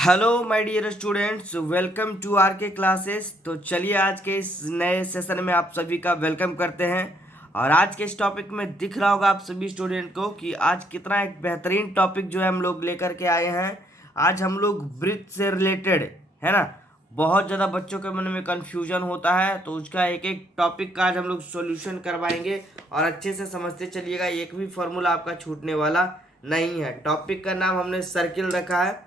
Hello my dear students, welcome to R K classes. तो चलिए आज के इस नए सेशन में आप सभी का वेलकम करते हैं। और आज के इस टॉपिक में दिख रहा होगा आप सभी स्टूडेंट को कि आज कितना एक बेहतरीन टॉपिक जो है हम लोग लेकर के आए हैं। आज हम लोग वृत्त से रिलेटेड, है ना, बहुत ज़्यादा बच्चों के मन में कन्फ्यूजन होता है, तो उसका एक एक टॉपिक का आज हम लोग सॉल्यूशन करवाएंगे। और अच्छे से समझते चलिएगा, एक भी फॉर्मूला आपका छूटने वाला नहीं है। टॉपिक का नाम हमने सर्किल रखा है,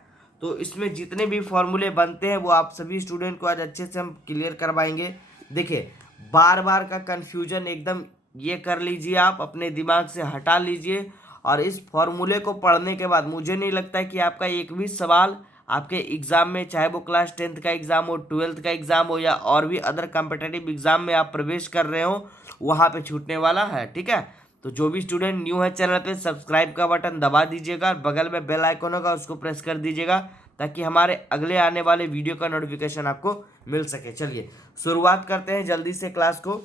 तो इसमें जितने भी फॉर्मूले बनते हैं वो आप सभी स्टूडेंट को आज अच्छे से हम क्लियर करवाएंगे। देखिए, बार बार का कन्फ्यूजन एकदम ये कर लीजिए, आप अपने दिमाग से हटा लीजिए। और इस फॉर्मूले को पढ़ने के बाद मुझे नहीं लगता है कि आपका एक भी सवाल आपके एग्ज़ाम में, चाहे वो क्लास 10th का एग्ज़ाम हो, 12th का एग्ज़ाम हो, या और भी अदर कॉम्पिटेटिव एग्ज़ाम में आप प्रवेश कर रहे हो, वहाँ पे छूटने वाला है। ठीक है, तो जो भी स्टूडेंट न्यू है चैनल पे, सब्सक्राइब का बटन दबा दीजिएगा और बगल में बेल आइकन होगा उसको प्रेस कर दीजिएगा, ताकि हमारे अगले आने वाले वीडियो का नोटिफिकेशन आपको मिल सके। चलिए शुरुआत करते हैं जल्दी से क्लास को।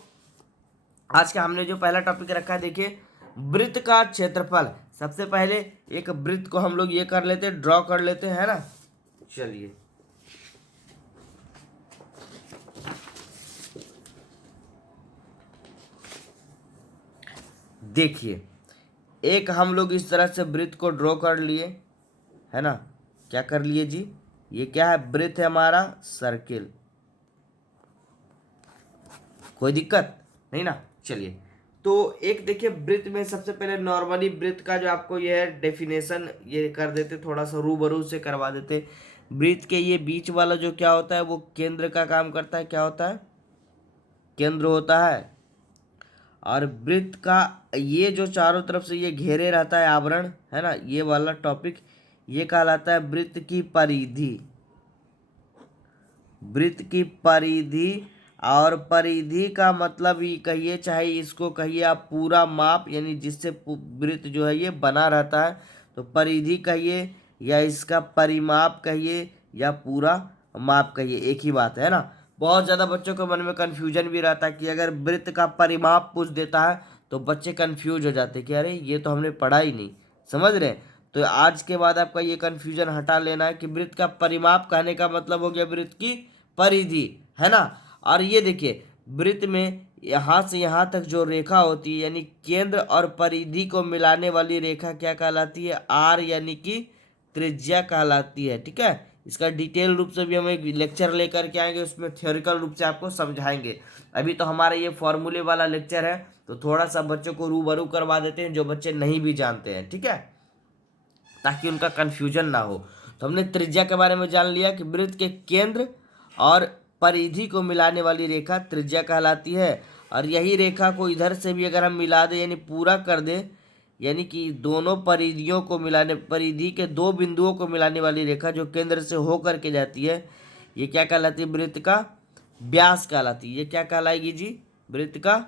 आज का हमने जो पहला टॉपिक रखा है, देखिए, वृत्त का क्षेत्रफल। सबसे पहले एक वृत्त को हम लोग ये कर लेते हैं, ड्रॉ कर लेते हैं, है ना। चलिए, देखिए, एक हम लोग इस तरह से वृत्त को ड्रॉ कर लिए, है ना। क्या कर लिए जी, ये क्या है, वृत्त है हमारा, सर्किल। कोई दिक्कत नहीं ना। चलिए, तो एक देखिए, वृत्त में सबसे पहले नॉर्मली वृत्त का जो आपको ये है डेफिनेशन ये कर देते, थोड़ा सा रूबरू से करवा देते। वृत्त के ये बीच वाला जो क्या होता है, वो केंद्र का काम करता है। क्या होता है, केंद्र होता है। और वृत्त का ये जो चारों तरफ से ये घेरे रहता है आवरण, है ना, ये वाला टॉपिक ये कहलाता है वृत्त की परिधि। वृत्त की परिधि, और परिधि का मतलब ही कहिए, चाहे इसको कहिए आप पूरा माप, यानी जिससे वृत्त जो है ये बना रहता है, तो परिधि कहिए या इसका परिमाप कहिए या पूरा माप कहिए, एक ही बात है ना। बहुत ज़्यादा बच्चों के मन में कन्फ्यूजन भी रहता है कि अगर वृत्त का परिमाप पूछ देता है तो बच्चे कन्फ्यूज हो जाते हैं कि अरे ये तो हमने पढ़ा ही नहीं, समझ रहे हैं। तो आज के बाद आपका ये कन्फ्यूजन हटा लेना है कि वृत्त का परिमाप कहने का मतलब हो गया वृत्त की परिधि, है ना। और ये देखिए, वृत्त में यहाँ से यहाँ तक जो रेखा होती है, यानी केंद्र और परिधि को मिलाने वाली रेखा क्या कहलाती है, आर, यानी कि त्रिज्या कहलाती है। ठीक है, इसका डिटेल रूप से भी हम एक लेक्चर लेकर के आएंगे, उसमें थ्योरिकल रूप से आपको समझाएंगे। अभी तो हमारा ये फॉर्मूले वाला लेक्चर है, तो थोड़ा सा बच्चों को रूबरू करवा देते हैं जो बच्चे नहीं भी जानते हैं, ठीक है, ताकि उनका कन्फ्यूजन ना हो। तो हमने त्रिज्या के बारे में जान लिया कि वृत्त के केंद्र और परिधि को मिलाने वाली रेखा त्रिज्या कहलाती है। और यही रेखा को इधर से भी अगर हम मिला दें, यानी पूरा कर दें, यानी कि दोनों परिधियों को मिलाने, परिधि के दो बिंदुओं को मिलाने वाली रेखा जो केंद्र से होकर के जाती है, ये क्या कहलाती है, वृत्त का व्यास कहलाती है। ये क्या कहलाएगी जी, वृत्त का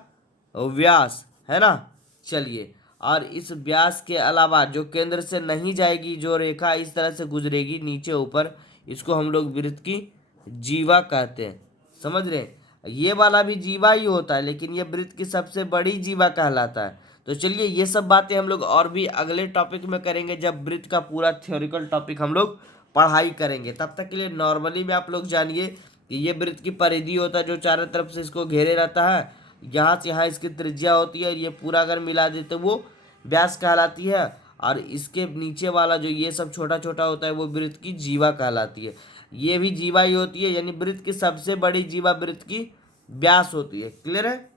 व्यास, है ना। चलिए, और इस व्यास के अलावा जो केंद्र से नहीं जाएगी, जो रेखा इस तरह से गुजरेगी नीचे ऊपर, इसको हम लोग वृत्त की जीवा कहते हैं, समझ रहे हैं। ये वाला भी जीवा ही होता है, लेकिन ये वृत्त की सबसे बड़ी जीवा कहलाता है। तो चलिए, ये सब बातें हम लोग और भी अगले टॉपिक में करेंगे, जब वृत्त का पूरा थ्योरिकल टॉपिक हम लोग पढ़ाई करेंगे। तब तक के लिए नॉर्मली में आप लोग जानिए कि ये वृत्त की परिधि होता है जो चारों तरफ से इसको घेरे रहता है, यहाँ से यहाँ इसकी त्रिज्या होती है, ये पूरा अगर मिला दे तो वो व्यास कहलाती है। और इसके नीचे वाला जो ये सब छोटा छोटा होता है वो वृत्त की जीवा कहलाती है। ये भी जीवा ही होती है, यानी वृत्त की सबसे बड़ी जीवा वृत्त की व्यास होती है। क्लियर है,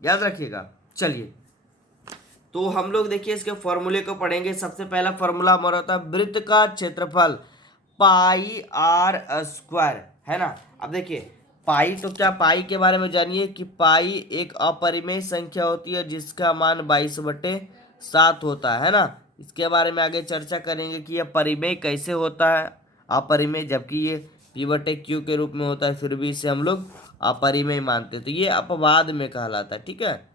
याद रखिएगा। चलिए, तो हम लोग देखिए इसके फॉर्मूले को पढ़ेंगे। सबसे पहला फॉर्मूला हमारा होता है वृत्त का क्षेत्रफल पाई आर स्क्वायर, है ना। अब देखिए, पाई तो क्या, पाई के बारे में जानिए कि पाई एक अपरिमेय संख्या होती है जिसका मान 22/7 होता है ना। इसके बारे में आगे चर्चा करेंगे कि यह परिमेय कैसे होता है, अपरिमेय, जबकि ये p/q के रूप में होता है, फिर भी इसे हम लोग अपरिमेय मानते हैं, तो ये अपवाद में कहलाता है। ठीक है,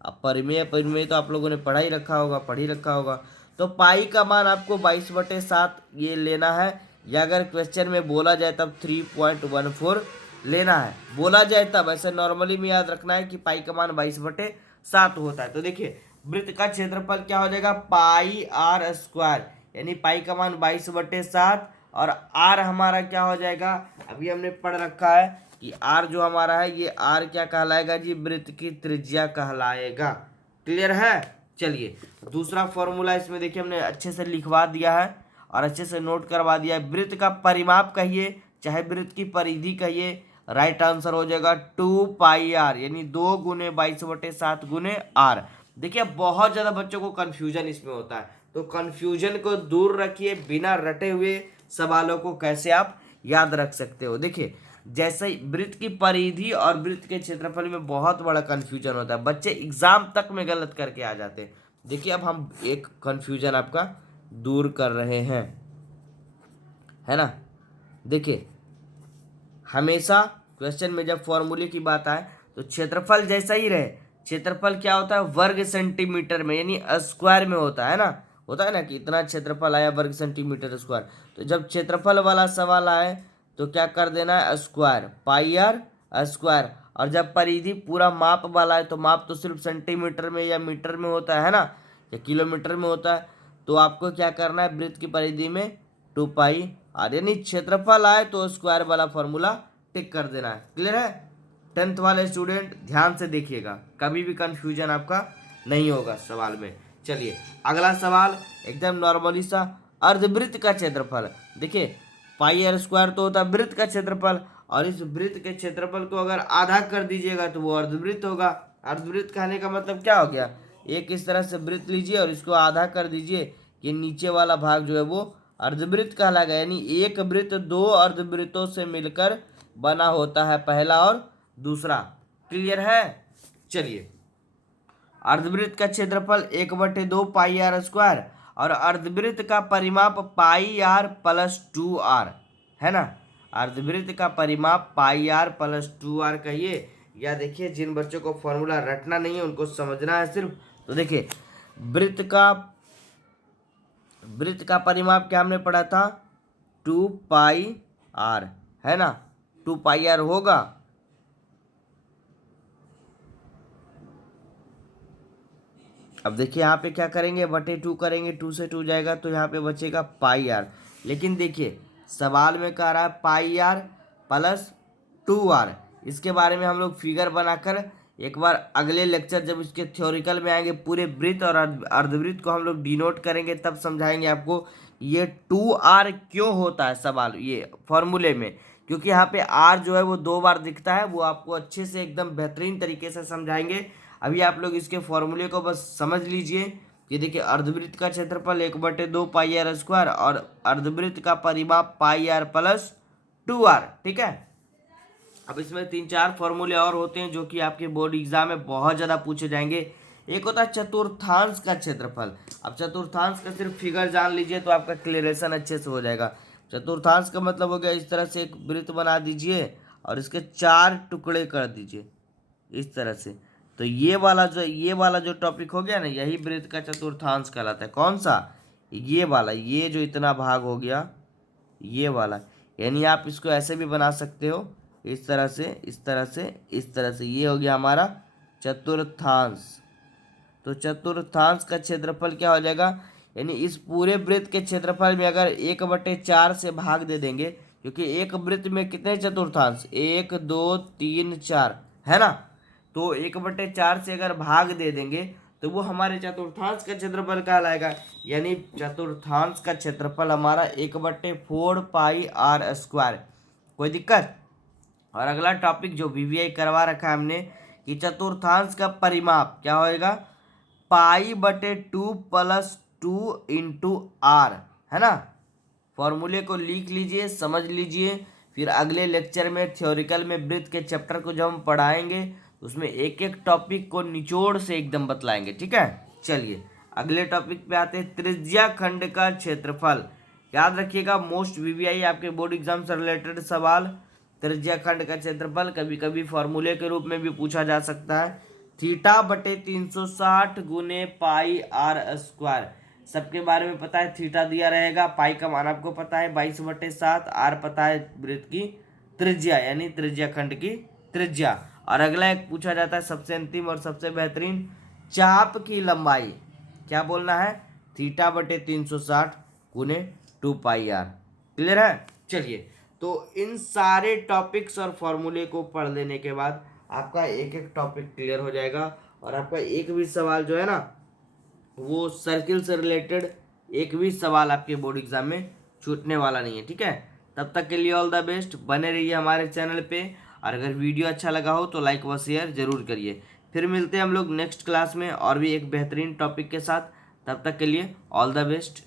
अब परिमेय परिमेय तो आप लोगों ने पढ़ा ही रखा होगा, पढ़ ही रखा होगा। तो पाई का मान आपको 22/7 ये लेना है, या अगर क्वेश्चन में बोला जाए तब 3.14 लेना है। बोला जाए तब, ऐसे नॉर्मली में याद रखना है कि पाई का मान 22/7 होता है। तो देखिए, वृत्त का क्षेत्रफल क्या हो जाएगा, पाई आर स्क्वायर, यानी पाई का मान 22/7 और आर हमारा क्या हो जाएगा, अभी हमने पढ़ रखा है कि आर जो हमारा है ये आर क्या कहलाएगा जी, वृत्त की त्रिज्या कहलाएगा। क्लियर है। चलिए दूसरा फॉर्मूला इसमें देखिए हमने अच्छे से लिखवा दिया है और अच्छे से नोट करवा दिया है। वृत्त का परिमाप कहिए चाहे वृत्त की परिधि कहिए, राइट आंसर हो जाएगा 2πr, यानी 2 × 22/7 × r। देखिए बहुत ज़्यादा बच्चों को कन्फ्यूजन इसमें होता है, तो कन्फ्यूजन को दूर रखिए, बिना रटे हुए सवालों को कैसे आप याद रख सकते हो। देखिए जैसे ही वृत्त की परिधि और वृत्त के क्षेत्रफल में बहुत बड़ा कन्फ्यूजन होता है, बच्चे एग्जाम तक में गलत करके आ जाते हैं। देखिए अब हम एक कन्फ्यूजन आपका दूर कर रहे हैं, है ना। देखिए हमेशा क्वेश्चन में जब फॉर्मूले की बात आए तो क्षेत्रफल जैसा ही रहे, क्षेत्रफल क्या होता है वर्ग सेंटीमीटर में, यानी स्क्वायर में होता है ना। होता है ना कि इतना क्षेत्रफल आया वर्ग सेंटीमीटर स्क्वायर, तो जब क्षेत्रफल वाला सवाल आए तो क्या कर देना है स्क्वायर, πr स्क्वायर। और जब परिधि पूरा माप वाला है तो माप तो सिर्फ सेंटीमीटर में या मीटर में होता है ना, या किलोमीटर में होता है, तो आपको क्या करना है वृत्त की परिधि में 2πr, यानी क्षेत्रफल आए तो स्क्वायर वाला फॉर्मूला टिक कर देना है। क्लियर है। 10th वाले स्टूडेंट ध्यान से देखिएगा, कभी भी कंफ्यूजन आपका नहीं होगा सवाल में। चलिए अगला सवाल एकदम नॉर्मली सा, अर्धवृत्त का क्षेत्रफल। देखिए πr² तो होता है वृत्त का क्षेत्रफल, और इस वृत्त के क्षेत्रफल को अगर आधा कर दीजिएगा तो वो अर्धवृत्त होगा। अर्धवृत्त कहने का मतलब क्या हो गया, एक इस तरह से वृत्त लीजिए और इसको आधा कर दीजिए कि नीचे वाला भाग जो है वो अर्धवृत्त कहलाएगा, यानी एक वृत्त दो अर्धवृत्तों से मिलकर बना होता है, पहला और दूसरा। क्लियर है। चलिए अर्धवृत्त का क्षेत्रफल 1/2πr² और अर्धवृत्त का परिमाप πr+2r, है ना। अर्धवृत्त का परिमाप πr+2r कहिए, या देखिए जिन बच्चों को फॉर्मूला रटना नहीं है उनको समझना है सिर्फ, तो देखिए वृत्त का परिमाप क्या हमने पढ़ा था 2πr, है ना, 2πr होगा। अब देखिए यहाँ पे क्या करेंगे, बटे 2 करेंगे, 2 से 2 जाएगा तो यहाँ पे बचेगा πr। लेकिन देखिए सवाल में कह रहा है πr+2r, इसके बारे में हम लोग फिगर बनाकर एक बार अगले लेक्चर जब इसके थ्योरिकल में आएंगे पूरे वृत्त और अर्धवृत्त को हम लोग डिनोट करेंगे, तब समझाएंगे आपको ये 2r क्यों होता है सवाल ये फॉर्मूले में, क्योंकि यहाँ पे r जो है वो 2 बार दिखता है, वो आपको अच्छे से एकदम बेहतरीन तरीके से समझाएंगे। अभी आप लोग इसके फॉर्मूले को बस समझ लीजिए। ये देखिए अर्धवृत्त का क्षेत्रफल 1/2πr² और अर्धवृत्त का परिमाप πr+2r, ठीक है। अब इसमें 3-4 फॉर्मूले और होते हैं जो कि आपके बोर्ड एग्जाम में बहुत ज़्यादा पूछे जाएंगे। एक होता है चतुर्थांश का क्षेत्रफल। अब चतुर्थांश का सिर्फ फिगर जान लीजिए तो आपका क्लियरेशन अच्छे से हो जाएगा। चतुर्थांश का मतलब हो गया इस तरह से एक वृत्त बना दीजिए और इसके 4 टुकड़े कर दीजिए इस तरह से, तो ये वाला जो टॉपिक हो गया ना, यही वृत्त का चतुर्थांश कहलाता है। कौन सा, ये वाला, ये जो इतना भाग हो गया ये वाला, यानी आप इसको ऐसे भी बना सकते हो इस तरह से, इस तरह से, इस तरह से, ये हो गया हमारा चतुर्थांश। तो चतुर्थांश का क्षेत्रफल क्या हो जाएगा, यानी इस पूरे वृत्त के क्षेत्रफल में अगर 1/4 से भाग दे देंगे, क्योंकि एक वृत्त में कितने चतुर्थांश 1 2 3 4 है ना, तो 1/4 से अगर भाग दे देंगे तो वो हमारे चतुर्थांश का क्षेत्रफल कहलाएगा, यानी चतुर्थांश का क्षेत्रफल हमारा 1/4πr²। कोई दिक्कत। और अगला टॉपिक जो वीवीआई करवा रखा है हमने कि चतुर्थांश का परिमाप क्या होएगा π/2 + 2 × r, है ना। फॉर्मूले को लिख लीजिए, समझ लीजिए, फिर अगले लेक्चर में थ्योरिकल में वृत्त के चैप्टर को जब हम पढ़ाएंगे उसमें एक एक टॉपिक को निचोड़ से एकदम बतलाएंगे, ठीक है। चलिए अगले टॉपिक पे आते हैं, त्रिज्या खंड का क्षेत्रफल। याद रखिएगा मोस्ट वीवीआई आपके बोर्ड एग्जाम से रिलेटेड सवाल, त्रिज्या खंड का क्षेत्रफल कभी कभी फॉर्मूले के रूप में भी पूछा जा सकता है। θ/360 × πr²। सबके बारे में पता है, थीटा दिया रहेगा, पाई का मान आपको पता है 22/7, आर पता है वृत्त की त्रिज्या यानी त्रिज्या खंड की त्रिज्या। और अगला एक पूछा जाता है सबसे अंतिम और सबसे बेहतरीन, चाप की लंबाई। क्या बोलना है, θ/360 × 2πr। क्लियर है। चलिए, तो इन सारे टॉपिक्स और फॉर्मूले को पढ़ लेने के बाद आपका एक एक टॉपिक क्लियर हो जाएगा और आपका एक भी सवाल जो है ना वो सर्किल से रिलेटेड एक भी सवाल आपके बोर्ड एग्जाम में छूटने वाला नहीं है। ठीक है, तब तक के लिए ऑल द बेस्ट, बने रहिए हमारे चैनल पे। और अगर वीडियो अच्छा लगा हो तो लाइक व शेयर जरूर करिए। फिर मिलते हैं हम लोग नेक्स्ट क्लास में और भी एक बेहतरीन टॉपिक के साथ। तब तक के लिए ऑल द बेस्ट।